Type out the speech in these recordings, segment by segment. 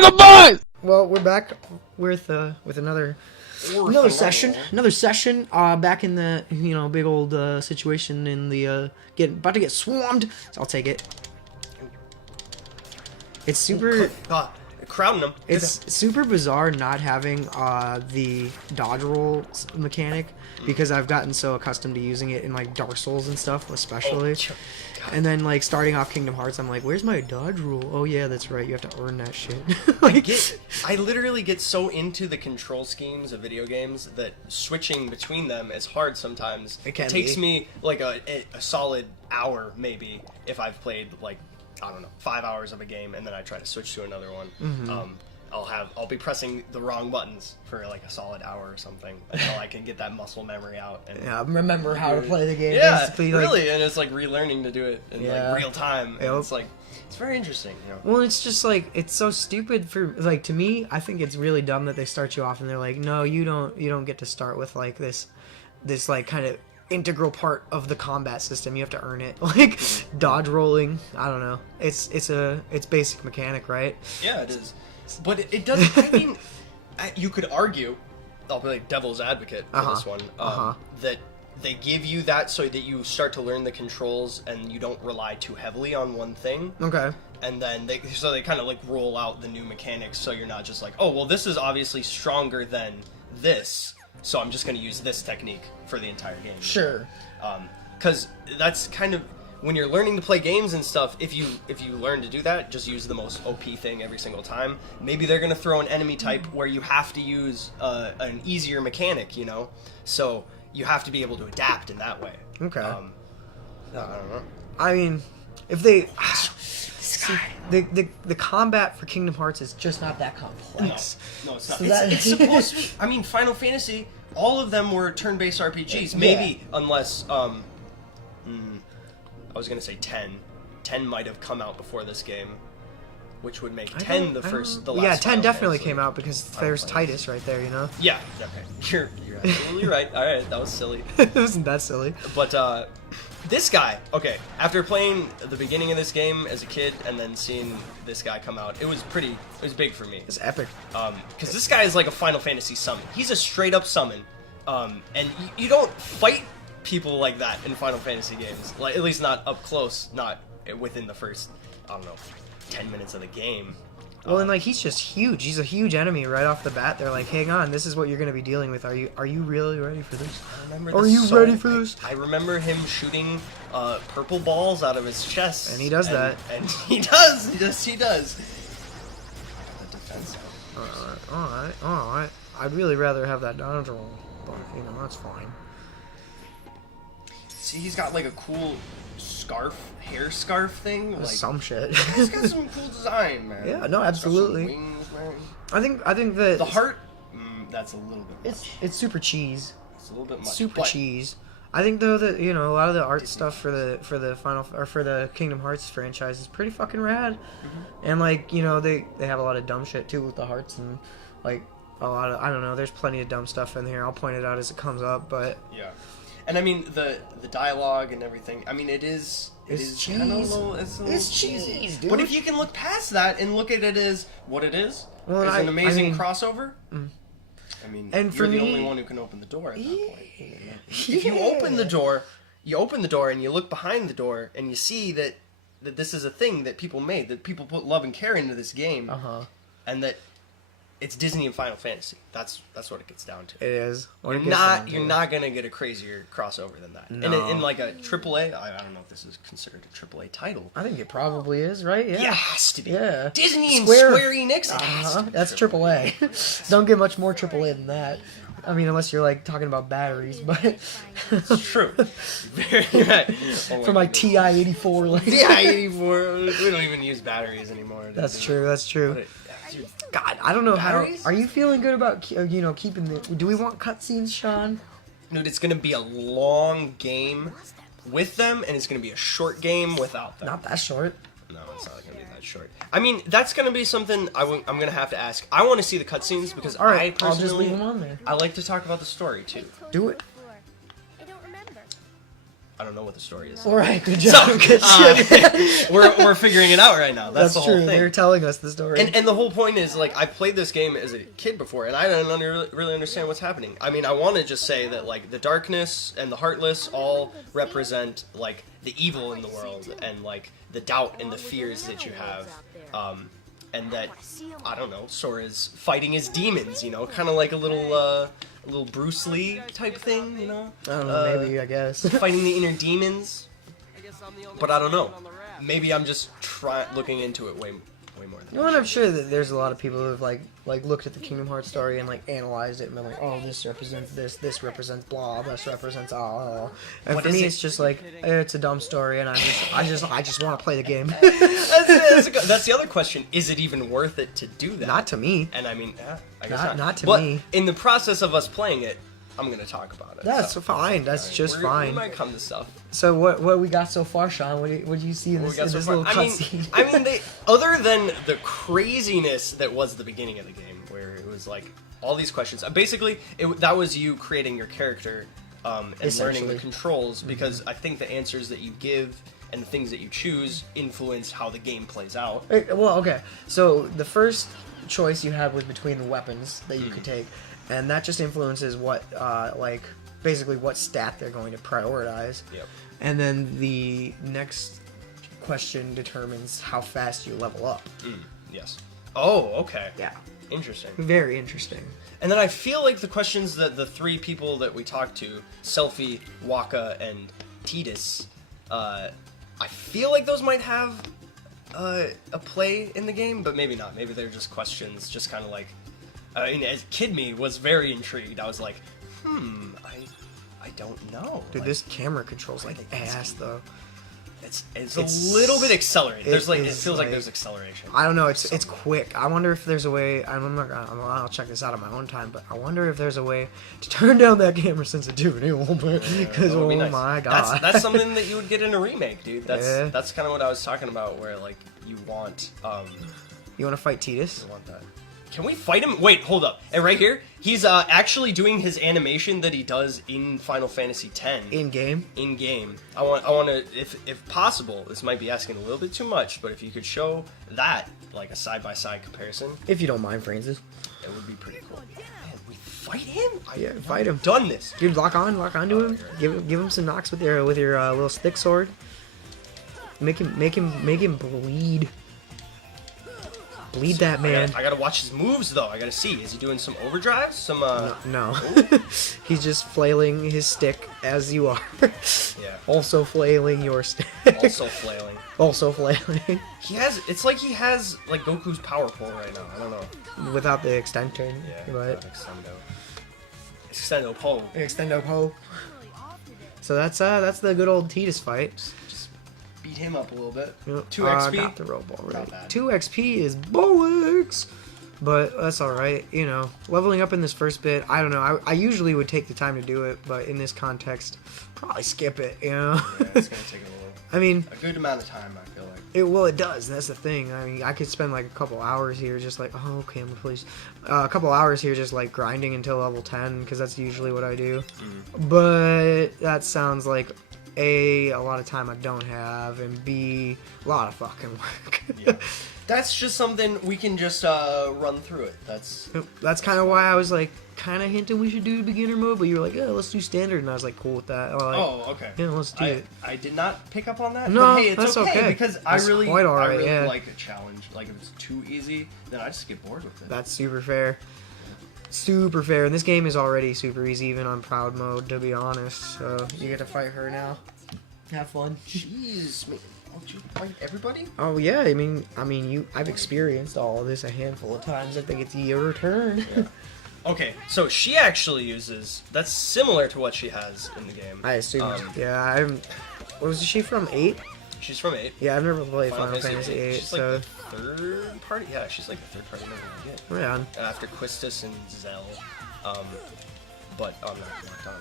Mega Boys! Well, we're back with another session. Back in the big old situation in the about to get swarmed. So I'll take it. It's super. Crowding them. It's super bizarre not having the dodge roll mechanic because I've gotten so accustomed to using it in like Dark Souls and stuff, especially. And then like starting off Kingdom Hearts, I'm like, where's my dodge roll? Oh yeah, that's right. You have to earn that shit. I literally get so into the control schemes of video games that switching between them is hard sometimes. It takes me like a solid hour maybe if I've played like, I don't know, 5 hours of a game and then I try to switch to another one. Mm-hmm. I'll be pressing the wrong buttons for like a solid hour or something until I can get that muscle memory out. And remember how to play the game. Yeah, basically, really, and it's like relearning to do it in like real time. And it's like, it's very interesting. Well, it's just like it's so stupid for like to me. I think it's really dumb that they start you off and they're like, no, you don't get to start with like this like kind of integral part of the combat system. You have to earn it. Like dodge rolling. I don't know. It's basic mechanic, right? Yeah, it is. But it doesn't. I mean, you could argue. I'll be like devil's advocate for this one. That they give you that so that you start to learn the controls and you don't rely too heavily on one thing. Okay. And then they kind of like roll out the new mechanics so you're not just like, oh well, this is obviously stronger than this, so I'm just going to use this technique for the entire game. Sure. Because that's kind of when you're learning to play games and stuff. If you learn to do that, just use the most OP thing every single time. Maybe they're going to throw an enemy type where you have to use an easier mechanic, so you have to be able to adapt in that way. Okay. I don't know. I mean, if they the combat for Kingdom Hearts is just not that complex. No, it's not. So It's supposed to be. I mean, Final Fantasy, all of them were turn-based RPGs. Maybe, unless, I was going to say 10. 10 might have come out before this game, which would make 10 the last 10 Final definitely Fantasy. came out because there's Titus right there, Yeah, okay. You're absolutely right. All right, that was silly. It wasn't that silly. But, this guy, okay, after playing the beginning of this game as a kid and then seeing this guy come out, it was big for me. It's epic. Because this guy is like a Final Fantasy summon. He's a straight up summon. And you don't fight people like that in Final Fantasy games. Like, at least not up close, not within the first, 10 minutes of the game. Well, and like he's just huge. He's a huge enemy right off the bat. They're like, "Hang on, this is what you're going to be dealing with. Are you really ready for this? Are you ready for this?" I remember him shooting purple balls out of his chest, and he does that. And he does. He does. The defense. All right. I'd really rather have that dodge roll, but that's fine. See, he's got like a cool hair scarf thing. Like, some shit. He's got some cool design, man. Yeah, no, absolutely. Wings, man. I think that the heart. That's a little bit much. It's super cheese. It's a little bit much. Super cheese. I think though that a lot of the art stuff for the Kingdom Hearts franchise is pretty fucking rad, and like they have a lot of dumb shit too with the hearts and like a lot of I don't know. There's plenty of dumb stuff in here. I'll point it out as it comes up, but yeah. And I mean the dialogue and everything. I mean it is cheese. Kind of it's cheese, dude. But if you can look past that and look at it as what it is, well, it's an amazing crossover. I mean, and you're for the me, only one who can open the door at that point. If you open the door, and you look behind the door and you see that this is a thing that people made, that people put love and care into this game, and that it's Disney and Final Fantasy. That's what it gets down to. It is. You're not gonna get a crazier crossover than that. No. And in like a AAA, I don't know if this is considered a AAA title. I think it probably is, right? Yeah. Yeah, it has to be. Yeah. Disney and Square Enix. That's AAA. Don't get much more AAA than that. I mean, unless you're like talking about batteries, but it's true. Very right. For my TI-84, like TI-84, we don't even use batteries anymore. That's true. God, I don't know batteries? Are you feeling good about keeping the? Do we want cutscenes, Sean? Dude, it's gonna be a long game with them, and it's gonna be a short game without them. Not that short. No, it's not gonna be that short. I mean, that's gonna be something I'm gonna have to ask. I want to see the cutscenes because All right, I personally, I'll just leave them on there. I like to talk about the story too. Do it. I don't know what the story is. All right, good So, job. Good shit. we're figuring it out right now. That's the whole true. thing. They're telling us the story. And the whole point is, like, I played this game as a kid before, and I didn't really understand what's happening. I mean, I want to just say that, like, the darkness and the heartless all represent, like, the evil in the world, and, like, the doubt and the fears that you have. And that, I don't know, Sora's fighting his demons, you know, kind of like a little Bruce Lee type thing, you know? I don't know, maybe, I guess. Fighting the inner demons. But I don't know. Maybe I'm just looking into it way more than You know what? I'm sure that there's a lot of people who have like looked at the Kingdom Hearts story and like analyzed it and been like, oh, this represents this represents blah, this represents all. And What for is me, it? it's just like it's a dumb story, and I just want to play the game. That's the other question. Is it even worth it to do that? Not to me. And I mean, I guess Not- not. not to but me. in the process of us playing it, I'm going to talk about it. That's so. fine. That's just We fine. might come to stuff. So what we got so far, Sean? What do you see in What this, we got in so this far. little cutscene? I mean, they other than the craziness that was the beginning of the game, where it was like all these questions. Basically, that was you creating your character and learning Essentially. the controls, because I think the answers that you give and the things that you choose influence how the game plays out. Well, okay. So the first choice you had was between the weapons that you could take, and that just influences what, basically what stat they're going to prioritize. Yep. And then the next question determines how fast you level up. Yes. Oh, okay. Yeah. Interesting. Very interesting. And then I feel like the questions that the three people that we talked to, Selphie, Waka, and Tidus, I feel like those might have a play in the game, but maybe not. Maybe they're just questions, just kind of like... I mean, as kid me was very intrigued. I was like, I don't know. Dude, Like, this camera controls like ass, though. it's it's- a little bit accelerated. it There's like it is feels like like- there's acceleration. I don't know. It's quick. I wonder if there's a way. I'll check this out on my own time. But I wonder if there's a way to turn down that camera sensitivity a little bit. Because That would be oh nice. my god, That's something that you would get in a remake, dude. Yeah. That's kind of what I was talking about, where like you want You want to fight Tidus? that. Can we fight him? Wait, hold up. And right here, he's actually doing his animation that he does in Final Fantasy X In game? in game. I want to, if possible, this might be asking a little bit too much, but if you could show that like a side by side comparison, If you don't mind, Francis. it would be pretty cool. Man, we fight him? Yeah, fight him. Done this. Dude, lock onto him. Give him some knocks with your little stick sword. Make him bleed. Bleed that man. I gotta watch his moves though. I gotta see. Is he doing some overdrives? Some No. He's just flailing his stick as you are. Yeah. Also flailing your stick. Also flailing. Also flailing. He has. It's like he has like Goku's power pole right now. I don't know. Without the extender. Yeah. But Extendo pole. extendo po. So that's the good old Tidus fight. Just beat him up a little bit. Yep. 2 XP. Got the roll ball Not right. bad. 2 XP is bullocks. But that's alright, you know. Leveling up in this first bit, I don't know. I usually would take the time to do it, but in this context, probably skip it, you know? Yeah, it's gonna take a little. I mean, A good amount of time, I feel like. it does. That's the thing. I mean, I could spend like a couple hours here just like, oh, camera, please. A couple hours here just like grinding until level 10, because that's usually what I do. But that sounds like A, a lot of time I don't have, and B, a lot of fucking work. Yeah. That's just something we can just run through it. That's kind of why I was like, kind of hinting we should do beginner mode, but you were like, yeah, let's do standard, and I was like, cool with that. I'm like, Oh, okay. yeah, let's do it. I did not pick up on that. No, but hey, it's that's okay, okay. because That's I really quite alright, yeah. like a challenge. Like if it's too easy, then I just get bored with it. That's super fair. Super fair. And this game is already super easy, even on proud mode, to be honest. So you get to fight her now. Have fun. Jeez, man. Don't you fight everybody? Oh yeah, I mean, I've experienced all of this a handful of times. I think it's your turn. Yeah. Okay, so she actually uses. That's similar to what she has in the game. I assume. Um, Yeah, was she from 8? She's from 8. Yeah, I've never played Final Final Fantasy 8, She's so like the third party. Yeah, she's like the third party member we get. right on. After Quistis and Zell. But I'm not done.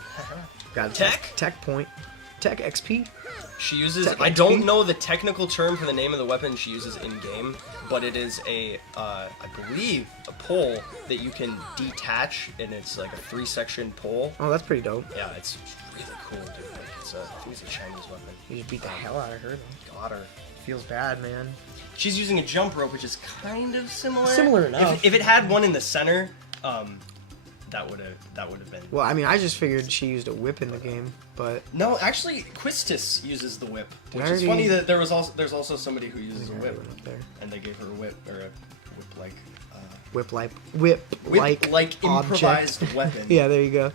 Got Tech? Tech point. Tech XP. She uses. Tech I XP? don't know the technical term for the name of the weapon she uses in game, but it is I believe, a pole that you can detach, and it's like a 3-section pole. Oh, that's pretty dope. Yeah, it's really cool, dude. Like, I think it's a Chinese weapon. You just beat the hell out of her. Though. Got her. Feels bad, man. She's using a jump rope, which is kind of similar. Similar enough. If it had one in the center, that would have been. Well, I mean, I just figured she used a whip in the game, but No, actually, Quistis uses the whip, Did which I is already- funny that there's also somebody who uses a I whip, went up there. and they gave her a whip or a whip-like whip-like improvised object. weapon. Yeah, there you go.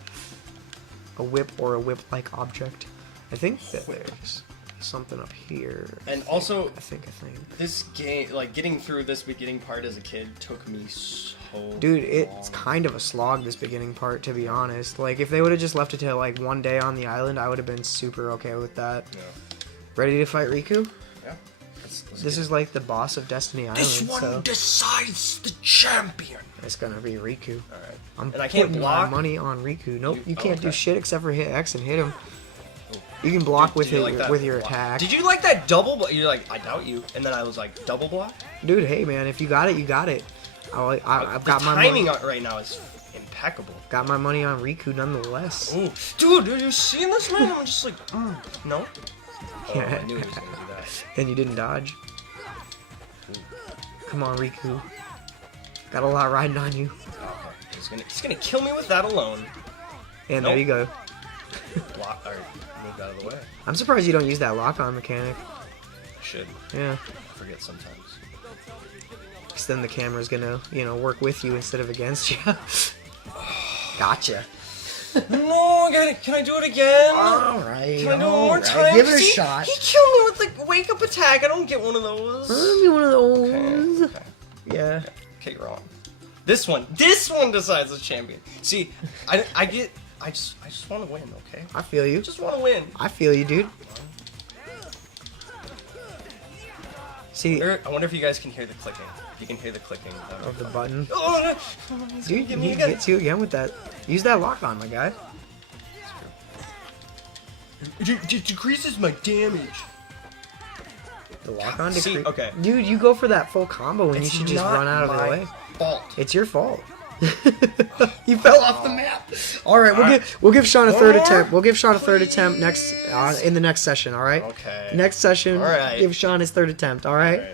A whip or a whip-like object. I think that Whip. there's something up here. And also, I think. this game, like getting through this beginning part as a kid, took me so. Dude, it's long. kind of a slog, this beginning part, to be honest. Like, if they would have just left it to, like, one day on the island, I would have been super okay with that. Yeah. Ready to fight Riku? Yeah. This is, like, the boss of Destiny Island, so decides the champion. it's gonna be Riku. All right. I'm And I can't putting block? my money on Riku. Nope, you Oh, can't do okay. shit except for hit X and hit him. You can block with Did you it like that with your block? attack. Did you like that double block? You're like, I doubt you. And then I was like, double block? Dude, hey man, if you got it, you got it. I've The got my timing money, right now is impeccable. got my money on Riku nonetheless. Ooh. Dude, are you seeing this, man? I'm just like, no. Oh, Yeah. I knew he was going to do that. And you didn't dodge. Come on, Riku. Got a lot riding on you. Okay. He's gonna kill me with that alone. And Nope. there you go. Block, or move out of the way. I'm surprised you don't use that lock-on mechanic. I should. Yeah. I forget sometimes. Because then the camera's gonna, work with you instead of against you. Gotcha. No, can I do it again? Alright. Can I do it one more time? Give it a See, shot. He killed me with the wake-up attack. I don't get one of those. Give me one of those. Okay. Yeah. Okay, you're wrong. This one decides the champion. See, I just want to win, okay? I feel you. I just want to win. I feel you, dude. See, I wonder if you guys can hear the clicking. If you can hear the clicking of the button. Oh no! He's gonna Dude, get he me again. gets you again with that. Use that lock-on, my guy. It decreases my damage. The lock-on See, decrease. okay. Dude, you go for that full combo and you should just not run out of the my way. fault. It's your fault. You fell off the map. All right, Alright. we'll give Sean a third More? attempt. We'll give Sean a third attempt next in the next session. All right. Okay. Next session. Alright. Give Sean his third attempt. All right. Alright.